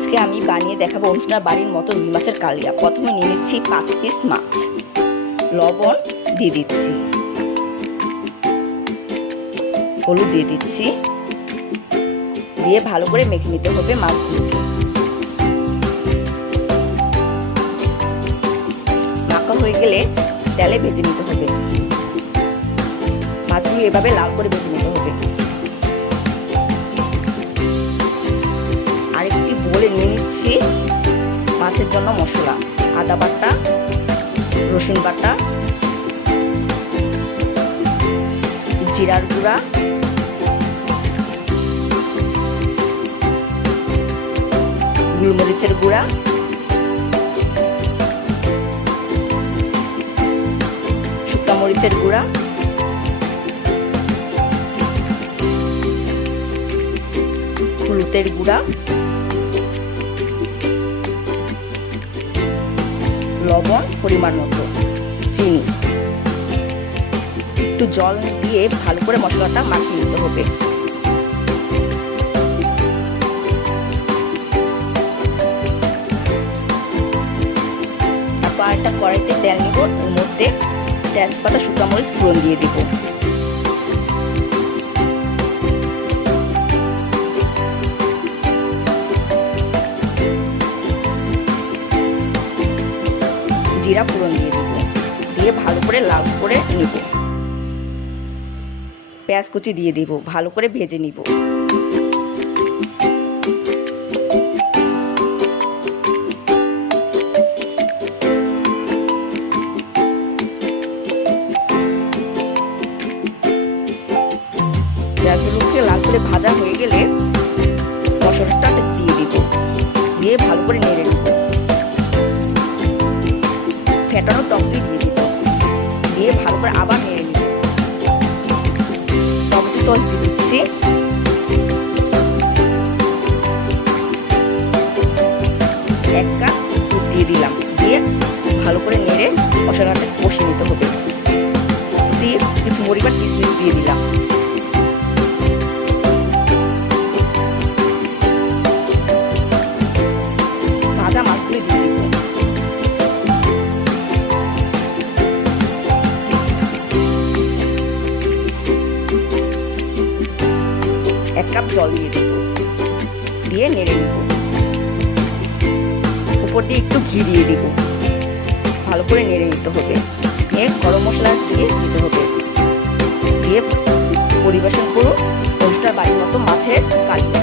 আজকে আমি বানিয়ে দেখাবো অনুষ্ঠান বাড়ির মতো রুই মাছের কালিয়া। প্রথমে নিয়ে নিচ্ছি 5 পিস মাছ, লবণ দিয়ে দিচ্ছি, হলুদ দিয়ে দিচ্ছি, দিয়ে ভালো করে মেখে নিতে হবে মাছগুলোকে। মাখা হয়ে গেলে তেলে ভেজে নিতে হবে। মাছগুলো এভাবে লাল করে ভেজে নিতে হবে। আরেকটি বোলে নিয়ে নিচ্ছি মাছের জন্য মশলা, আদা বাটা, রসুন বাটা, জিরার গুঁড়া, গোলমরিচের গুঁড়া, শুকনো মরিচের গুঁড়া, হলুদের গুঁড়া, লবণ পরিমাণ মতো, চিনি, একটু জল দিয়ে ভালো করে মশলাটা মাখিয়ে নিতে হবে। তারপর একটা কড়াইতে তেল নিব, এর মধ্যে তেজপাতা, শুকনো মরিচ ফোড়ন দিয়ে দিব। জিরা ফোড়ন দিয়ে দিব, দিয়ে ভালো করে লাল করে নিব। পেঁয়াজ কুচি দিয়ে দিব, ভালো করে ভেজে নিব। পেঁয়াজগুলোকে লাল করে ভাজা হয়ে গেলে মশলাটা দিয়ে দিব, দিয়ে ভালো করে নেড়ে নিব। ফেটানো টক দই দিয়ে দিব, দিয়ে ভালো করে আবার নেড়ে নিব। টমেটো সস দিয়ে দিচ্ছি, এক কাপ দুধ দিয়ে দিলাম, দিয়ে ভালো করে নেড়ে মশলাটা কষিয়ে নিতে হবে। দিয়ে কিছু পরিমাণ কিশমিশ দিয়ে দিলাম। ভাজা মাছগুলো দিয়ে দিব, এক কাপ জল দিয়ে দেব, দিয়ে নেড়ে নিব। উপর দিয়ে একটু ঘি দিয়ে দিব, ভালো করে নেড়ে নিতে হবে। নিয়ে গরম মশলা দিয়ে দিতে হবে, দিয়ে পরিবেশন করুন অনুষ্ঠান বাড়ির মতো মাছের কালিয়া।